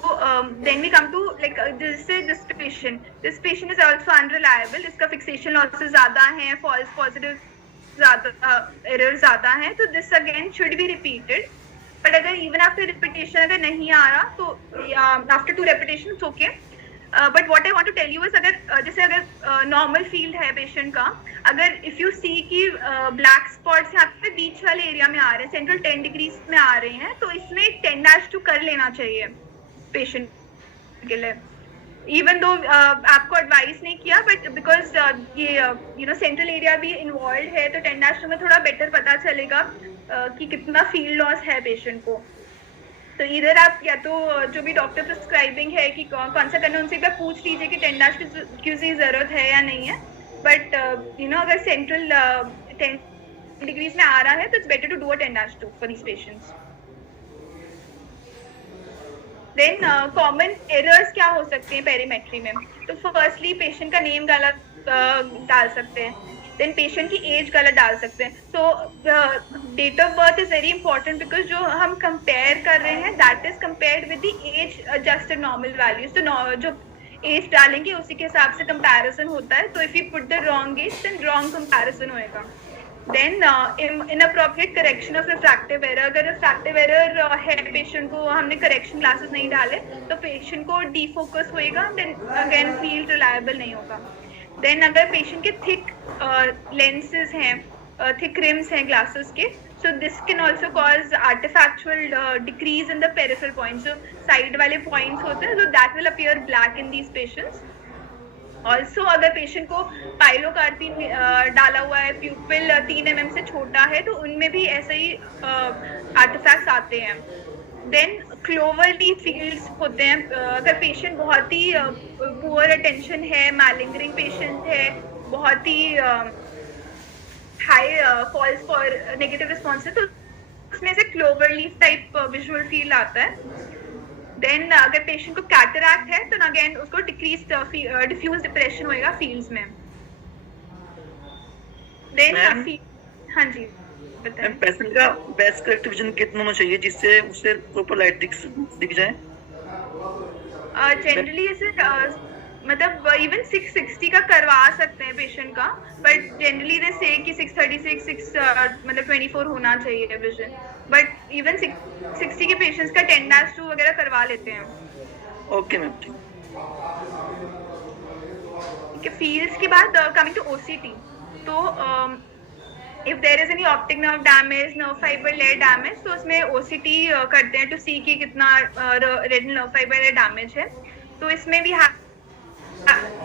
then we come to like this patient is also unreliable. इसका फिक्सेशन लॉसेस ज्यादा हैं, फॉल्स पॉजिटिव ज्यादा, एरर ज्यादा है. तो this again should be repeated. But अगर इवन आफ्टर रिपीटेशन अगर नहीं आ रहा तो after 2 repetition it's okay. But what I want to tell you is अगर जैसे अगर नॉर्मल फील्ड है पेशेंट का, अगर इफ यू सी कि ब्लैक स्पॉट्स यहाँ पे बीच वाले एरिया में आ रहे हैं, सेंट्रल 10 degrees में आ रहे हैं, तो इसमें 10-2 कर लेना चाहिए पेशेंट के लिए. इवन दो आपको एडवाइस नहीं किया बट बिकॉज ये सेंट्रल एरिया भी इन्वॉल्व है तो 10-2 में थोड़ा बेटर पता चलेगा कि कितना फील्ड लॉस है पेशेंट को. तो इधर आप या तो जो भी डॉक्टर प्रिस्क्राइबिंग है कि कौन सा करना, उनसे एक पूछ लीजिए कि 10-2 की जरूरत है या नहीं है. बट अगर सेंट्रल 10 degrees में आ रहा है तो it's better to do a 10-2 for these patients. Then common errors क्या हो सकते हैं पेरीमेट्री में. तो फर्स्टली पेशेंट का नेम गलत डाल सकते हैं. देन पेशेंट की एज गलत डाल सकते हैं. So date of birth is very important because जो हम कंपेयर कर रहे हैं that is compared with the age adjusted normal values. तो जो एज डालेंगे उसी के हिसाब से कंपैरिजन होता है. तो if you put the wrong age then wrong comparison होएगा. Then inappropriate correction of refractive error. अगर रिफ्रैक्टिव एरर है पेशेंट को हमने करेक्शन ग्लासेस नहीं डाले तो पेशेंट को डीफोकस होएगा. देन अगेन फील्ड रिलायबल नहीं होगा. देन अगर पेशेंट के थिक लेंसेज हैं, थिक रिम्स हैं ग्लासेस के, So this can also cause artifactual decrease in the peripheral points. So side वाले points होते हैं, so that will appear black in these patients. Also अगर पेशेंट को पाइलोकार्पिन डाला हुआ है, प्यूपिल 3 mm से छोटा है, तो उनमें भी ऐसे ही आर्टिफैक्ट्स आते हैं. देन क्लोवर लीफ फील्ड्स होते हैं. अगर पेशेंट बहुत ही पुअर अटेंशन है, मैलिंगरिंग पेशेंट है, बहुत ही high false for negative response है, तो उसमें से clover leaf type visual field आता है. देन अगर पेशेंट को कैटरैक्ट है तो अगेन उसको डिक्रीज डिफ्यूज डिप्रेशन होएगा फील्ड्स में. देन हाँ जी बताएं. पेशेंट का बेस्ट करेक्ट विजन कितना होना चाहिए जिससे उसे प्रॉपर लाइट दिख जाए? जनरली इसे मतलब इवन 660 का करवा सकते हैं पेशेंट का, बट जनरली दे से कि 636 मतलब 24 होना चाहिए विजन. बट इवन 660 के पेशेंट्स का 10-2 वगैरह करवा लेते हैं. Okay ma'am. ठीक है. फील्ड्स के बाद कमिंग टू ओसीटी, तो if there is any optic nerve damage, nerve fiber layer damage, तो उसमें ओसीटी करते हैं टू सी कि कितना retinal nerve fiber layer damage है. तो इसमें भी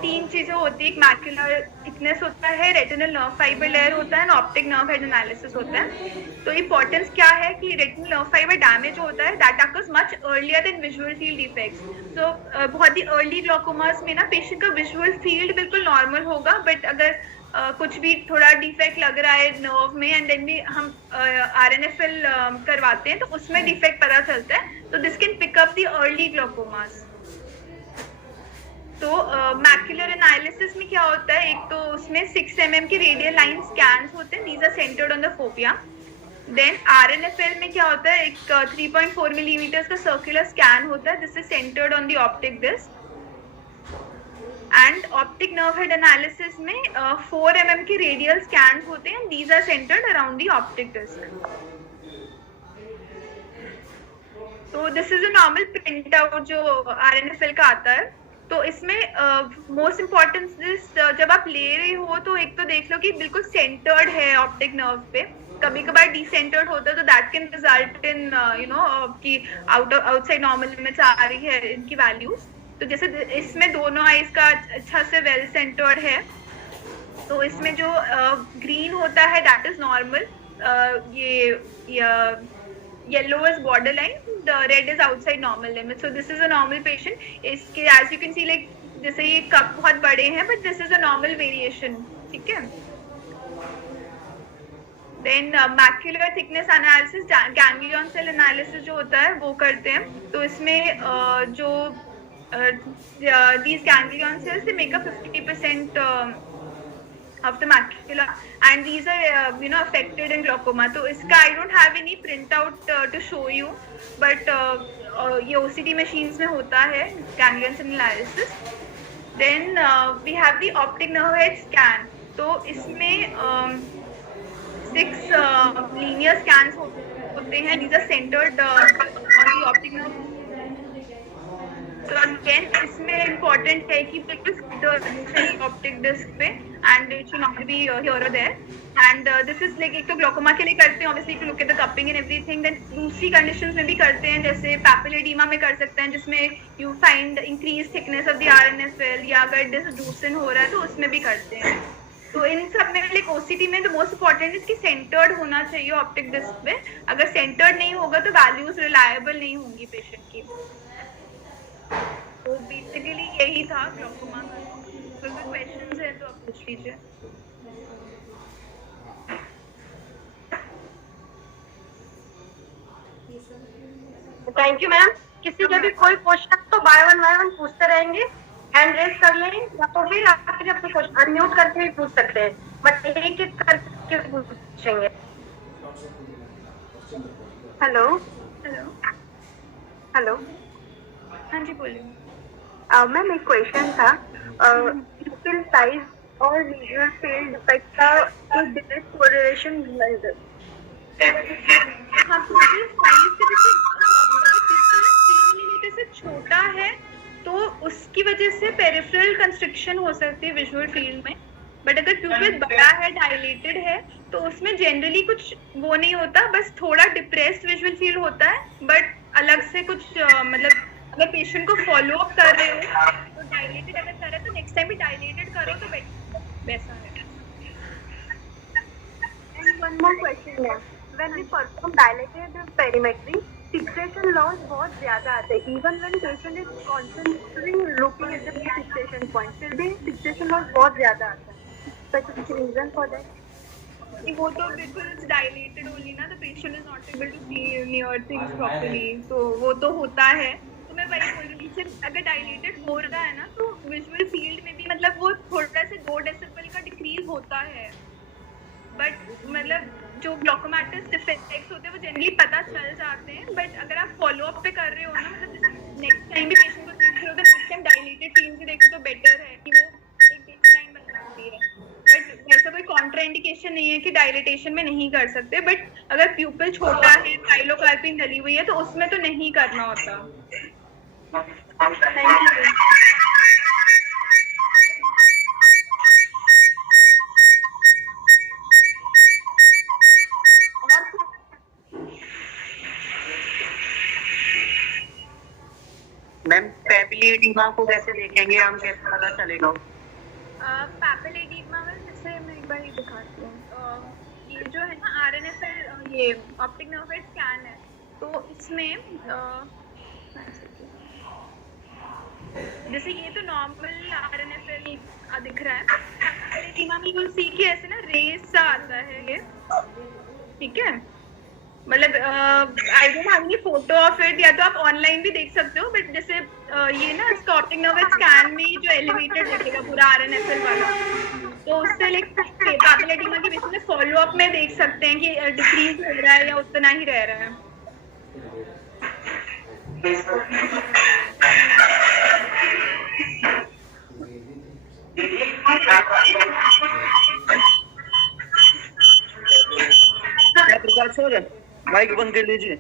3 चीजें होती है. एक मैक्युलर थिकनेस होता है, रेटिनल नर्व फाइबर लेयर होता है, ऑप्टिक नर्व हेड एनालिसिस होता है. तो इंपॉर्टेंस क्या है कि रेटिनल नर्व फाइबर डैमेज होता है that occurs much earlier than visual field defects. तो बहुत ही अर्ली ग्लूकोमास में ना पेशेंट का विजुअल फील्ड बिल्कुल नॉर्मल होगा, बट अगर कुछ भी थोड़ा डिफेक्ट लग रहा है नर्व में एंड देन भी हम RNFL करवाते हैं तो उसमें डिफेक्ट पता चलता है. तो this can pick up the early glaucomas. तो मैक्युलर एनालिसिस में क्या होता है, एक तो उसमें 6 mm के रेडियल लाइन स्कैन्स होते हैं, these are centred on the fovea. Then RNFL में क्या होता है, एक 3.4 mm का सर्कुलर स्कैन होता है, this is centred on the optic disc. And optic nerve head analysis में 4 mm के रेडियल स्कैन्स होते हैं, these are centred around the optic disc. तो this is a normal print out जो RNFL का आता है. तो इसमें मोस्ट इम्पोर्टेंस दिस, जब आप ले रहे हो तो एक तो देख लो कि बिल्कुल सेंटर्ड है ऑप्टिक नर्व पे. कभी कभार डिसेंटर्ड होता है तो that can result in you know कि आउटसाइड नॉर्मल लिमिट्स आ रही है इनकी वैल्यूज. तो जैसे इसमें दोनों आईज का अच्छा से वेल सेंटर्ड है, तो इसमें जो ग्रीन होता है दैट इज नॉर्मल, ये yellow is borderline, the red is outside normal limit. So this is a normal patient. इसके as you can see like जैसे ये कप बहुत बड़े हैं, but this is a normal variation. ठीक है. Then macular thickness analysis, ganglion cell analysis जो होता है वो करते हैं. तो इसमें जो these ganglion cells they make up 50% of the macula, and these are affected in glaucoma. तो इसका I don't have any printout to show you, but ये OCT machines में होता है ganglion cell analysis. Then we have the optic nerve head scan. तो इसमें 6 linear scans होते हैं, these are centered on the optic nerve. So again इसमें important है कि बिल्कुल ऑप्टिक डिस्क पे and it should not be here or there. And this is like एक तो ग्लोकोमा के लिए करते हैं obviously to look at the cupping and everything. Then दूसरी conditions में भी करते हैं, जैसे papilledema में कर सकते हैं जिसमें you find increased thickness of the RNFL, या अगर dysdeucin हो रहा है तो उसमें भी करते हैं. तो इन सब में like OCT में the most important is कि centered होना चाहिए ऑप्टिक डिस्क पे. अगर centered नहीं होगा तो values reliable नहीं होंगी पेशेंट की. तो बेसिकली यही था ग्लोकोमा का. तो कोई क्वेश्चंस है तो आप पूछ लीजिए. Thank you ma'am. किसी के भी कोई क्वेश्चन तो बाय वन पूछते रहेंगे. हैंड रेज कर लें या तो फिर आप फिर अपने क्वेश्चन अनम्यूट करके भी पूछ सकते हैं, बट एक एक करके पूछेंगे. Hello hello. हेलो हाँ जी बोलिए. मैम एक क्वेश्चन था. प्यूपिल साइज और विजुअल फील्ड डिफेक्ट का एक डायरेक्ट कोरिलेशन है. हाँ, प्यूपिल साइज के जैसे 3 मिलीमीटर से छोटा है तो उसकी वजह से पेरिफेरल कंस्ट्रिक्शन हो सकती है विजुअल फील्ड में. बट अगर प्यूपिल बड़ा है, डायलेटेड है, तो उसमें जनरली कुछ वो नहीं होता, बस थोड़ा डिप्रेस्ड विजुअल फील होता है, बट अलग से कुछ मतलब अगर पेशेंट को फॉलो अप कर रहे हो तो डायलेटेड अगर कर रहे हो तो नेक्स्ट टाइम भी डायलेटेड करो तो वैसा है। And one more question है, when we perform dilated perimetry, fixation loss बहुत ज़्यादा आता है, even when patient is constantly looking at the fixation point, फिर भी fixation loss बहुत ज़्यादा आता है। Specific reason for that? वो तो बिल्कुल डायलेटेड ओनली ना, the patient is not able to see near things properly, तो वो तो होता है। तो मैं वही बोल रही हूँ, अगर डायलेटेड हो रहा है ना तो विजुअल फील्ड में भी मतलब वो थोड़ा सा 2 डेसिबल का डिक्रीज होता है, बट मतलब जो ग्लूकोमेटस डिफेक्ट्स होते हैं वो जनरली पता चल जाते हैं। बट अगर आप फॉलो अप पे कर रहे हो ना, मतलब नेक्स्ट टाइम भी पेशेंट को देख रहे हो तो नेक्स्ट टाइम डायलेटेड फील्ड से देखो तो बेटर है कि वो एक बेसलाइन बन जाती है। बट ऐसा कोई कॉन्ट्राइंडिकेशन नहीं है कि डायलिटेशन में नहीं कर सकते, बट अगर प्यूपिल छोटा है, पाइलोकार्पिन डली हुई है, तो उसमें तो नहीं करना होता। Thank you. मैम पैपिलियडिमा को कैसे देखेंगे हम, कैसे पता चलेगा? पैपिलियडिमा में जैसे मैं एक बार ये दिखाती हूँ, ये जो है ना RNFL, ये ऑप्टिक नर्व स्कैन है, तो इसमें जैसे ये तो नॉर्मल RNFL दिख रहा है, पैपिलियडिमा में you'll see कि ऐसे ना रेस सा आता है ये, ठीक है। मतलब I don't have any photo of it, या तो आप ऑनलाइन भी देख सकते हो, बट जैसे ये ना ऑप्टिक नर्व स्कैन में जो एलिवेटेड दिखेगा पूरा RNFL वाला, तो उससे लाइक पैपिलियडिमा की बेसिस में फॉलो अप में देख सकते हैं कि डिक्रीज हो रहा है या उतना ही रह रहा है। क्या प्रकाश सर, माइक बंद कर लीजिए।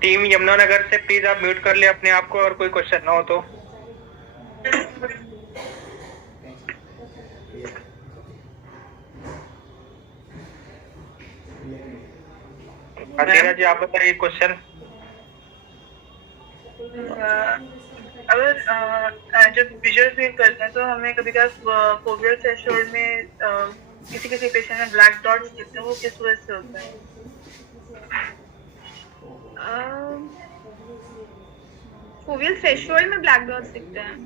टीम यमुनानगर से प्लीज आप म्यूट कर ले अपने आप को, और कोई क्वेश्चन ना हो तो। अधीरा जी आप बताइए क्वेश्चन। अगर जब विजुअल फील करते हैं तो हमें कभी कभी फोवियल थ्रेशोल्ड में किसी किसी पेशेंट में ब्लैक डॉट्स दिखते हैं, वो किस वजह से होता है? फोवियल थ्रेशोल्ड में ब्लैक डॉट्स दिखते हैं,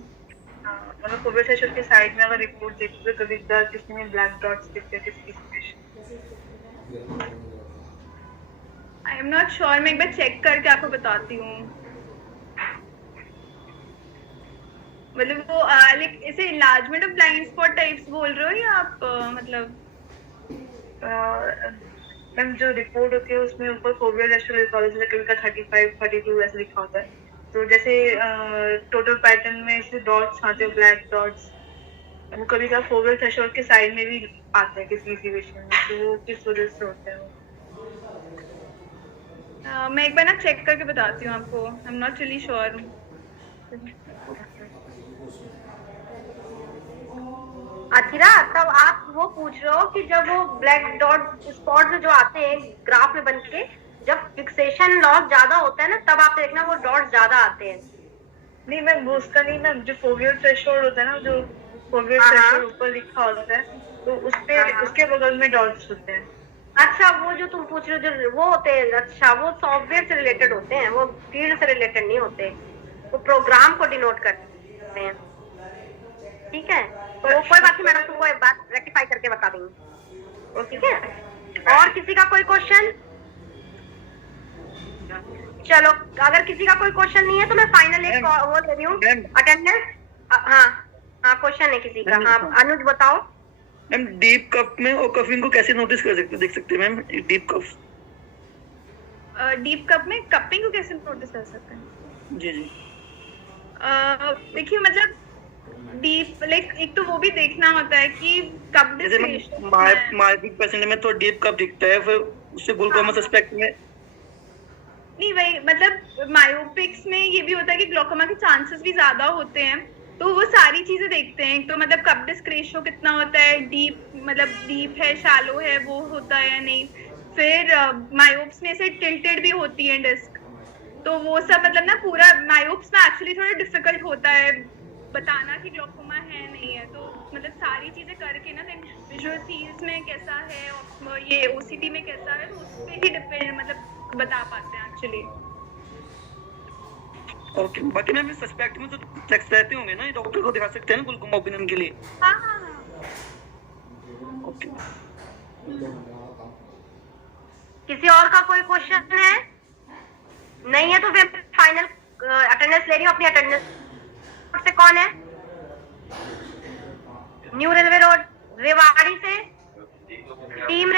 मतलब फोवियल थ्रेशोल्ड के साइड में अगर रिपोर्ट देखते हैं कभी कभी किसी में ब्लैक डॉट्स दिखते हैं किसी patient. I am not sure, मैं एक बार चेक करके आपको बताती हूँ। मतलब वो लाइक ऐसे enlargement of blind spot types बोल रहे हो या आप मतलब मैम जो रिपोर्ट होती है उसमें ऊपर फोवियल थ्रेशोल्ड इकोलॉजी कभी का 35 32 ऐसे लिखा होता है, तो जैसे टोटल पैटर्न में ऐसे डॉट्स आते हैं, ब्लैक डॉट्स, वो कभी का फोवियल थ्रेशोल्ड के साइड में भी आते हैं किसी किसी पेशेंट में, तो वो किस वजह से होता है? मैं एक बार ना चेक करके बताती हूँ आपको, I am not really sure. Athira, तब आप वो पूछ रहे हो कि जब वो ब्लैक डॉट स्पॉट जो आते हैं ग्राफ में बन के, जब फिक्सेशन लॉस ज्यादा होता है ना, तब आप देखना वो डॉट ज्यादा आते हैं। नहीं मैम वो उसका नहीं मैम, जो फोवियल थ्रेशोल्ड होता है ना, जो फोवियल थ्रेशोल्ड ऊपर लिखा होता है तो उस पे उसके बगल में डॉट्स होते हैं। अच्छा, वो जो तुम पूछ रहे हो जो वो होते हैं, अच्छा वो सॉफ्टवेयर से रिलेटेड होते हैं, वो फील्ड से रिलेटेड नहीं होते, वो प्रोग्राम को डिनोट करते हैं। ठीक है, तो कोई बात नहीं, मैडम तुमको एक बात रेक्टिफाई करके बता देंगे। ठीक है, और किसी का कोई क्वेश्चन? चलो, अगर किसी का कोई क्वेश्चन नहीं है तो मैं फाइनल एक वो दे रही हूँ अटेंडेंस। हाँ हाँ, क्वेश्चन है किसी का? हाँ अनुज बताओ। मैम डीप कफ में और कफिंग को कैसे नोटिस कर सकते, देख सकते हैं मैम? डीप कफ, डीप कप में कपिंग को कैसे नोटिस कर सकते हैं? जी जी। देखिए मतलब डीप लाइक एक तो वो भी देखना होता है कि कब जैसे डिस्क्रिप्शन मायोपिक पेशेंट में तो डीप कब दिखता है, फिर उससे ग्लूकोमा सस्पेक्ट में नहीं वही मतलब मायोपिक्स में ये भी होता है कि ग्लोकोमा के चांसेस भी ज्यादा होते हैं, तो वो सारी चीजें देखते हैं। तो मतलब कब डिस्क रेशियो कितना होता है, डीप मतलब डीप है शैलो है वो होता है या नहीं। फिर मायोप्स में से टिल्टेड भी होती है डिस्क, तो वो सब मतलब ना पूरा मायोप्स में एक्चुअली थोड़ा डिफिकल्ट होता है बताना कि ग्लोकोमा है नहीं है। तो मतलब सारी चीजें करके ना देन विजुअल फील्ड्स में कैसा है और ये ओसीटी में कैसा है, तो उस पे ही डिपेंड मतलब बता पाते हैं एक्चुअली। ओके। बाकी मैम सस्पेक्ट में तो चेक्स रहते होंगे ना, डॉक्टर को दिखा सकते हैं ना ग्लूकोमा ओपिनियन के लिए। हाँ हाँ हाँ ओके। किसी और का कोई क्वेश्चन है? नहीं है तो फिर फाइनल अटेंडेंस ले रही हूँ। अपनी अटेंडेंस से कौन है? न्यू रेलवे रोड रेवाड़ी से टीम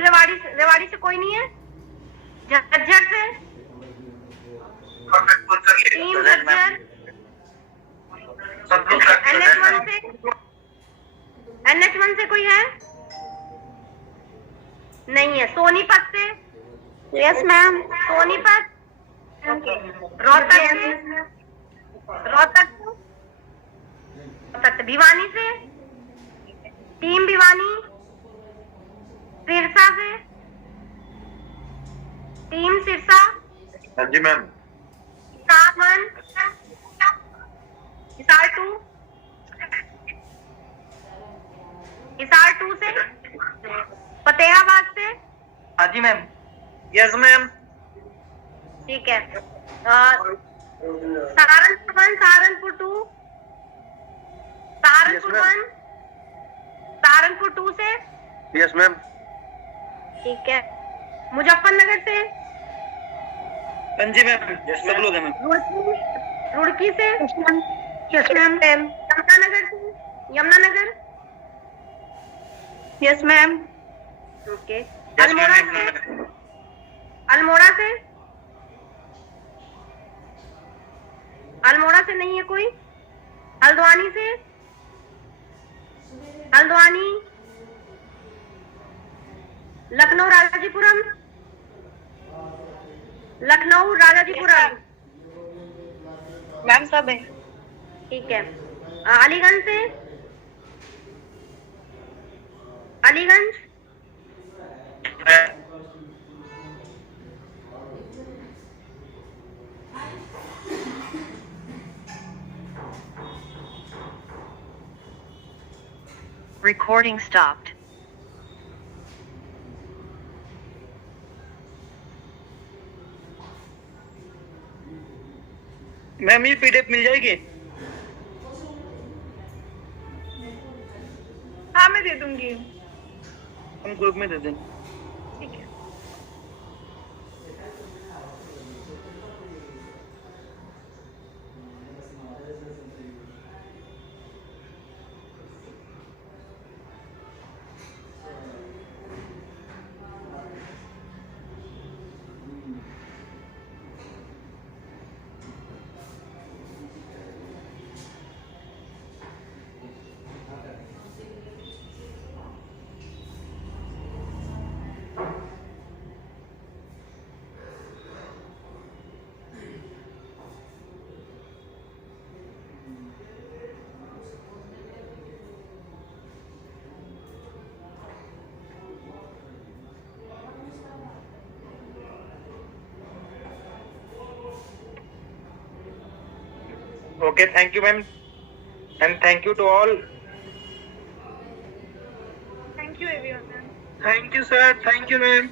रेवाड़ी से कोई नहीं है? झज्जर से टीम झज्जर, NH1 से कोई है? नहीं है। सोनीपत से? Yes ma'am. सोनीपत, रोहतक भिवानी से टीम भिवानी, सिरसा से टीम सिरसा, हाँ जी मैम। हिसार 2 से फतेहाबाद से। हाँ जी मैम। Yes ma'am. ठीक है। सहारनपुर 1, सहारनपुर 2, सहारनपुर 1, सहारनपुर 2 से। Yes ma'am. ठीक है। मुजफ्फरनगर से? हाँ जी मैम, सब लोग हैं मैम। रुड़की से? Yes ma'am. यमुनानगर से? Yamunanagar? Yes ma'am. Okay. Almora से? अल्मोड़ा से? अल्मोड़ा से नहीं है कोई? हल्द्वानी से? हल्द्वानी, लखनऊ राजाजीपुरम, लखनऊ राजाजीपुरम मैम सब है। ठीक है। अलीगंज से? Aliganj, Recording stopped. मैम ये पीडीएफ मिल जाएगी? हाँ मैं दे दूंगी। हम ग्रुप में दे दें। ठीक है। Okay, thank you, ma'am, and thank you to all. Thank you everyone. Thank you sir, thank you ma'am.